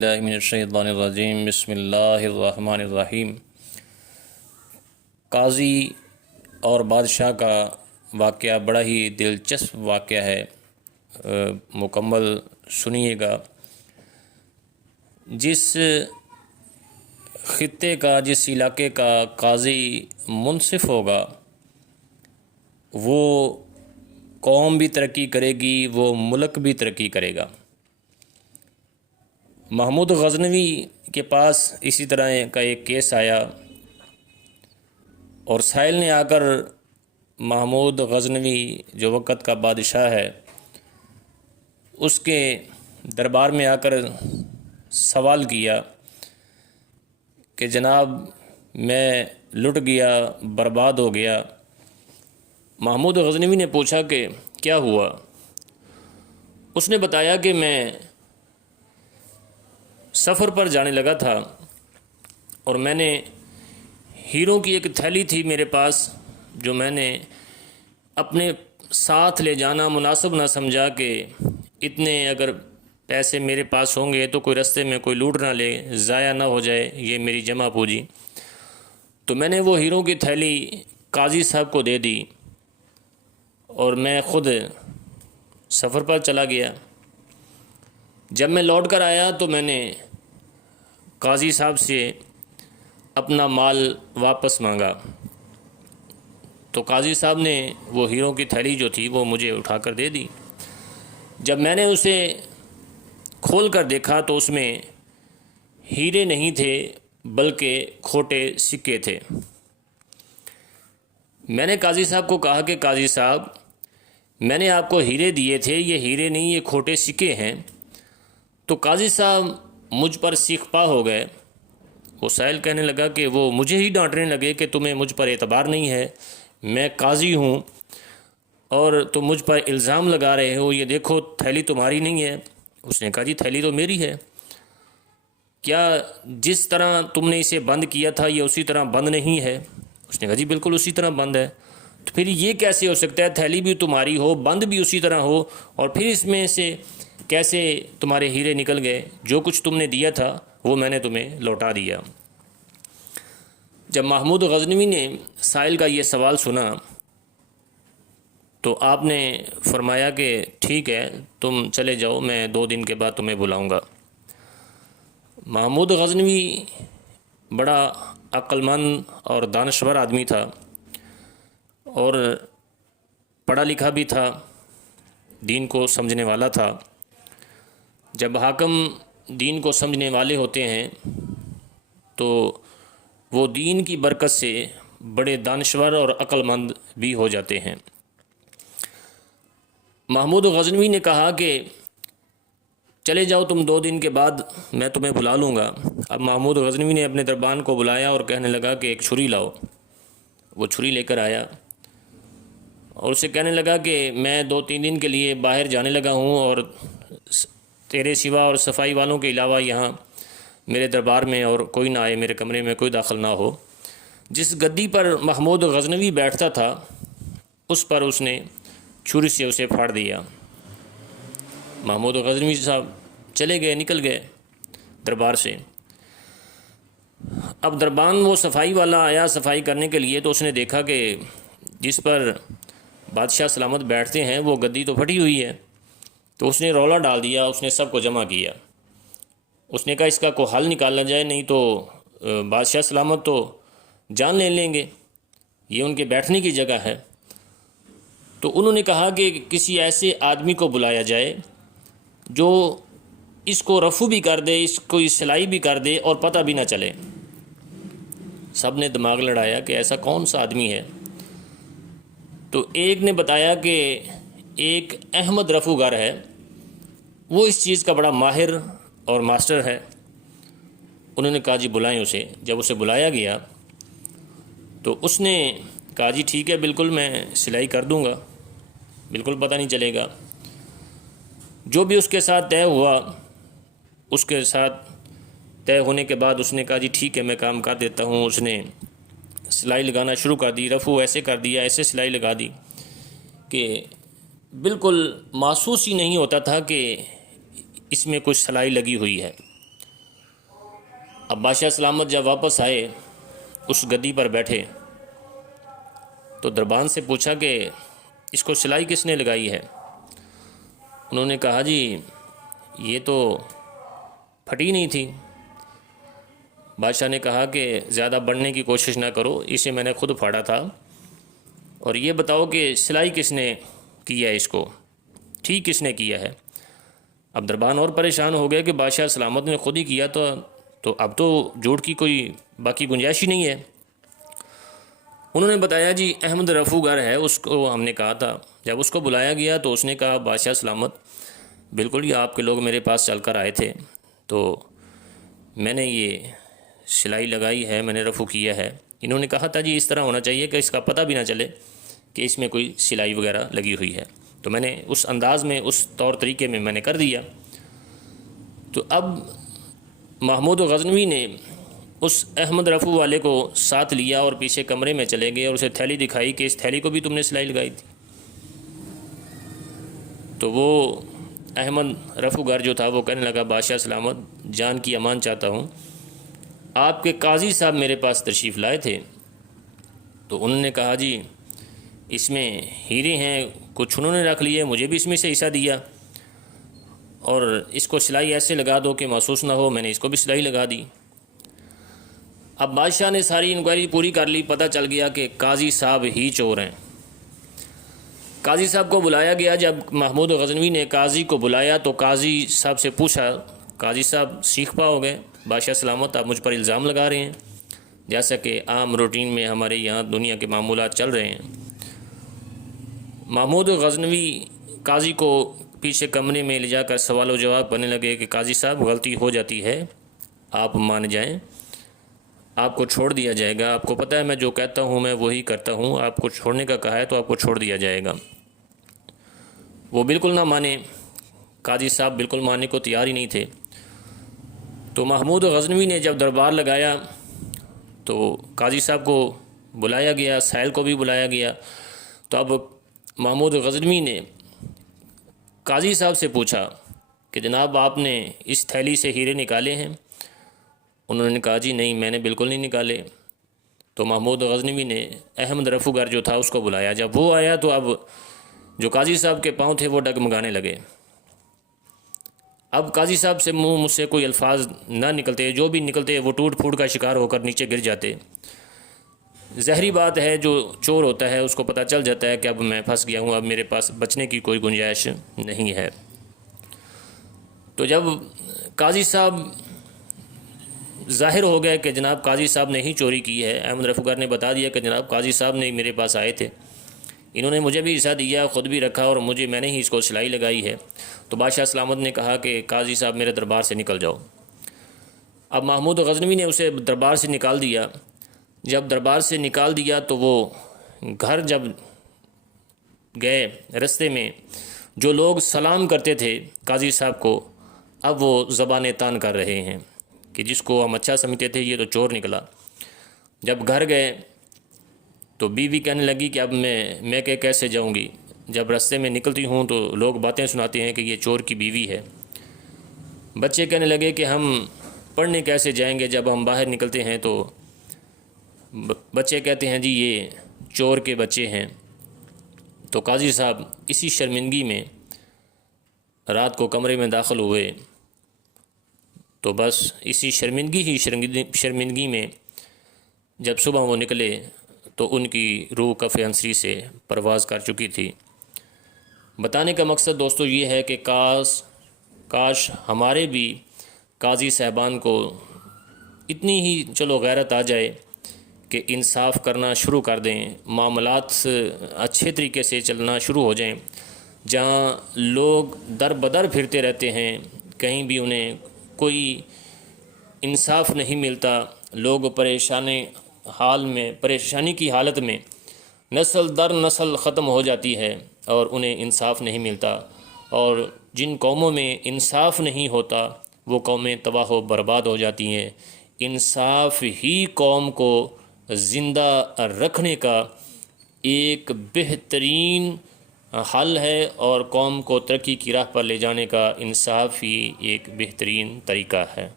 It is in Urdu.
اللہ من الشیطان الرجیم بسم اللہ الرحمن الرحیم۔ قاضی اور بادشاہ کا واقعہ بڑا ہی دلچسپ واقعہ ہے، مکمل سنیے گا۔ جس خطے کا، جس علاقے کا قاضی منصف ہوگا وہ قوم بھی ترقی کرے گی، وہ ملک بھی ترقی کرے گا۔ محمود غزنوی کے پاس اسی طرح کا ایک کیس آیا اور سائل نے آ کر محمود غزنوی جو وقت کا بادشاہ ہے اس کے دربار میں آ کر سوال کیا کہ جناب میں لٹ گیا، برباد ہو گیا۔ محمود غزنوی نے پوچھا کہ کیا ہوا؟ اس نے بتایا کہ میں سفر پر جانے لگا تھا اور میں نے ہیروں کی ایک تھیلی تھی میرے پاس جو میں نے اپنے ساتھ لے جانا مناسب نہ سمجھا کہ اتنے اگر پیسے میرے پاس ہوں گے تو کوئی رستے میں کوئی لوٹ نہ لے، ضائع نہ ہو جائے یہ میری جمع پونجی۔ تو میں نے وہ ہیروں کی تھیلی قاضی صاحب کو دے دی اور میں خود سفر پر چلا گیا۔ جب میں لوٹ کر آیا تو میں نے قاضی صاحب سے اپنا مال واپس مانگا، تو قاضی صاحب نے وہ ہیروں کی تھیلی جو تھی وہ مجھے اٹھا کر دے دی۔ جب میں نے اسے کھول کر دیکھا تو اس میں ہیرے نہیں تھے بلکہ کھوٹے سکے تھے۔ میں نے قاضی صاحب کو کہا کہ قاضی صاحب میں نے آپ کو ہیرے دیے تھے، یہ ہیرے نہیں یہ کھوٹے سکے ہیں۔ تو قاضی صاحب مجھ پر سیخ پا ہو گئے۔ وہ سائل کہنے لگا کہ وہ مجھے ہی ڈانٹنے لگے کہ تمہیں مجھ پر اعتبار نہیں ہے، میں قاضی ہوں اور تم مجھ پر الزام لگا رہے ہو، یہ دیکھو تھیلی تمہاری نہیں ہے۔ اس نے کہا جی تھیلی تو میری ہے، کیا جس طرح تم نے اسے بند کیا تھا یہ اسی طرح بند نہیں ہے؟ اس نے کہا جی بالکل اسی طرح بند ہے۔ تو پھر یہ کیسے ہو سکتا ہے تھیلی بھی تمہاری ہو، بند بھی اسی طرح ہو، اور پھر اس میں سے کیسے تمہارے ہیرے نکل گئے؟ جو کچھ تم نے دیا تھا وہ میں نے تمہیں لوٹا دیا۔ جب محمود غزنوی نے سائل کا یہ سوال سنا تو آپ نے فرمایا کہ ٹھیک ہے تم چلے جاؤ، میں 2 دن کے بعد تمہیں بلاؤں گا۔ محمود غزنوی بڑا عقل مند اور دانشور آدمی تھا اور پڑھا لکھا بھی تھا، دین کو سمجھنے والا تھا۔ جب حاکم دین کو سمجھنے والے ہوتے ہیں تو وہ دین کی برکت سے بڑے دانشور اور عقل مند بھی ہو جاتے ہیں۔ محمود غزنوی نے کہا کہ چلے جاؤ تم 2 دن کے بعد میں تمہیں بلا لوں گا۔ اب محمود غزنوی نے اپنے دربان کو بلایا اور کہنے لگا کہ ایک چھری لاؤ۔ وہ چھری لے کر آیا اور اسے کہنے لگا کہ میں 2-3 دن کے لیے باہر جانے لگا ہوں اور تیرے سوا اور صفائی والوں کے علاوہ یہاں میرے دربار میں اور کوئی نہ آئے، میرے کمرے میں کوئی داخل نہ ہو۔ جس گدی پر محمود غزنوی بیٹھتا تھا اس پر اس نے چھری سے اسے پھاڑ دیا۔ محمود غزنوی صاحب چلے گئے، نکل گئے دربار سے۔ اب دربان وہ صفائی والا آیا صفائی کرنے کے لیے تو اس نے دیکھا کہ جس پر بادشاہ سلامت بیٹھتے ہیں وہ گدی تو پھٹی ہوئی ہے، تو اس نے رولا ڈال دیا، اس نے سب کو جمع کیا۔ اس نے کہا اس کا کوئی حل نکالا جائے، نہیں تو بادشاہ سلامت تو جان لے لیں گے، یہ ان کے بیٹھنے کی جگہ ہے۔ تو انہوں نے کہا کہ کسی ایسے آدمی کو بلایا جائے جو اس کو رفو بھی کر دے، اس کو سلائی بھی کر دے اور پتہ بھی نہ چلے۔ سب نے دماغ لڑایا کہ ایسا کون سا آدمی ہے؟ تو ایک نے بتایا کہ ایک احمد رفو گر ہے، وہ اس چیز کا بڑا ماہر اور ماسٹر ہے۔ انہوں نے کہا جی بلائیں اسے۔ جب اسے بلایا گیا تو اس نے کہا جی ٹھیک ہے بالکل میں سلائی کر دوں گا، بالکل پتہ نہیں چلے گا۔ جو بھی اس کے ساتھ طے ہوا، اس کے ساتھ طے ہونے کے بعد اس نے کہا جی ٹھیک ہے میں کام کر دیتا ہوں۔ اس نے سلائی لگانا شروع کر دی، رفو ایسے کر دیا، ایسے سلائی لگا دی کہ بالکل محسوس ہی نہیں ہوتا تھا کہ اس میں کچھ سلائی لگی ہوئی ہے۔ اب بادشاہ سلامت جب واپس آئے، اس گدی پر بیٹھے، تو دربان سے پوچھا کہ اس کو سلائی کس نے لگائی ہے؟ انہوں نے کہا جی یہ تو پھٹی نہیں تھی۔ بادشاہ نے کہا کہ زیادہ بڑھنے کی کوشش نہ کرو، اسے میں نے خود پھاڑا تھا، اور یہ بتاؤ کہ سلائی کس نے کیا ہے، اس کو ٹھیک کس نے کیا ہے؟ اب دربان اور پریشان ہو گئے کہ بادشاہ سلامت نے خود ہی کیا تو اب تو جھوٹ کی کوئی باقی گنجائش ہی نہیں ہے۔ انہوں نے بتایا جی احمد رفو گر ہے، اس کو ہم نے کہا تھا۔ جب اس کو بلایا گیا تو اس نے کہا بادشاہ سلامت بالکل یہ آپ کے لوگ میرے پاس چل کر آئے تھے، تو میں نے یہ سلائی لگائی ہے، میں نے رفو کیا ہے۔ انہوں نے کہا تھا جی اس طرح ہونا چاہیے کہ اس کا پتہ بھی نہ چلے کہ اس میں کوئی سلائی وغیرہ لگی ہوئی ہے، تو میں نے اس انداز میں، اس طور طریقے میں نے کر دیا۔ تو اب محمود غزنوی نے اس احمد رفو والے کو ساتھ لیا اور پیچھے کمرے میں چلے گئے اور اسے تھیلی دکھائی کہ اس تھیلی کو بھی تم نے سلائی لگائی تھی۔ تو وہ احمد رفو گر جو تھا وہ کہنے لگا بادشاہ سلامت جان کی امان چاہتا ہوں، آپ کے قاضی صاحب میرے پاس تشریف لائے تھے، تو انہوں نے کہا جی اس میں ہیرے ہیں، کچھ انہوں نے رکھ لیے، مجھے بھی اس میں سے حصہ دیا، اور اس کو سلائی ایسے لگا دو کہ محسوس نہ ہو، میں نے اس کو بھی سلائی لگا دی۔ اب بادشاہ نے ساری انکوائری پوری کر لی، پتہ چل گیا کہ قاضی صاحب ہی چور ہیں۔ قاضی صاحب کو بلایا گیا، جب محمود غزنوی نے قاضی کو بلایا تو قاضی صاحب سے پوچھا، قاضی صاحب سیکھ پا ہو گئے، بادشاہ سلامت آپ مجھ پر الزام لگا رہے ہیں، جیسا کہ عام روٹین میں ہمارے یہاں دنیا کے معمولات چل رہے ہیں۔ محمود غزنوی قاضی کو پیچھے کمرے میں لے جا کر سوال و جواب کرنے لگے کہ قاضی صاحب غلطی ہو جاتی ہے، آپ مان جائیں، آپ کو چھوڑ دیا جائے گا، آپ کو پتہ ہے میں جو کہتا ہوں میں وہی کرتا ہوں، آپ کو چھوڑنے کا کہا ہے تو آپ کو چھوڑ دیا جائے گا۔ وہ بالکل نہ مانے، قاضی صاحب بالکل ماننے کو تیار ہی نہیں تھے۔ تو محمود غزنوی نے جب دربار لگایا تو قاضی صاحب کو بلایا گیا، سائل کو بھی بلایا گیا، تو اب محمود غزنوی نے قاضی صاحب سے پوچھا کہ جناب آپ نے اس تھیلی سے ہیرے نکالے ہیں؟ انہوں نے کہا جی نہیں میں نے بالکل نہیں نکالے۔ تو محمود غزنوی نے احمد رفو گر جو تھا اس کو بلایا، جب وہ آیا تو اب جو قاضی صاحب کے پاؤں تھے وہ ڈگمگانے لگے۔ اب قاضی صاحب سے منہ سے کوئی الفاظ نہ نکلتے، جو بھی نکلتے وہ ٹوٹ پھوٹ کا شکار ہو کر نیچے گر جاتے۔ ظاہری بات ہے جو چور ہوتا ہے اس کو پتہ چل جاتا ہے کہ اب میں پھنس گیا ہوں، اب میرے پاس بچنے کی کوئی گنجائش نہیں ہے۔ تو جب قاضی صاحب ظاہر ہو گیا کہ جناب قاضی صاحب نے ہی چوری کی ہے، احمد رفو گر نے بتا دیا کہ جناب قاضی صاحب نے میرے پاس آئے تھے، انہوں نے مجھے بھی حصہ دیا، خود بھی رکھا، اور میں نے ہی اس کو سلائی لگائی ہے۔ تو بادشاہ سلامت نے کہا کہ قاضی صاحب میرے دربار سے نکل جاؤ۔ اب محمود غزنوی نے اسے دربار سے نکال دیا۔ جب دربار سے نکال دیا تو وہ گھر جب گئے، رستے میں جو لوگ سلام کرتے تھے قاضی صاحب کو، اب وہ زبانیں تان کر رہے ہیں کہ جس کو ہم اچھا سمجھتے تھے یہ تو چور نکلا۔ جب گھر گئے تو بیوی کہنے لگی کہ اب میں کہ کیسے جاؤں گی، جب رستے میں نکلتی ہوں تو لوگ باتیں سناتے ہیں کہ یہ چور کی بیوی ہے۔ بچے کہنے لگے کہ ہم پڑھنے کیسے جائیں گے، جب ہم باہر نکلتے ہیں تو بچے کہتے ہیں جی یہ چور کے بچے ہیں۔ تو قاضی صاحب اسی شرمندگی میں رات کو کمرے میں داخل ہوئے، تو بس اسی شرمندگی میں جب صبح وہ نکلے تو ان کی روح کف انصری سے پرواز کر چکی تھی۔ بتانے کا مقصد دوستو یہ ہے کہ کاش ہمارے بھی قاضی صاحبان کو اتنی ہی غیرت آ جائے کہ انصاف کرنا شروع کر دیں، معاملات اچھے طریقے سے چلنا شروع ہو جائیں۔ جہاں لوگ در بدر پھرتے رہتے ہیں، کہیں بھی انہیں کوئی انصاف نہیں ملتا، لوگ پریشانی کی حالت میں نسل در نسل ختم ہو جاتی ہے اور انہیں انصاف نہیں ملتا، اور جن قوموں میں انصاف نہیں ہوتا وہ قومیں تباہ و برباد ہو جاتی ہیں۔ انصاف ہی قوم کو زندہ رکھنے کا ایک بہترین حل ہے، اور قوم کو ترقی کی راہ پر لے جانے کا انصاف ہی ایک بہترین طریقہ ہے۔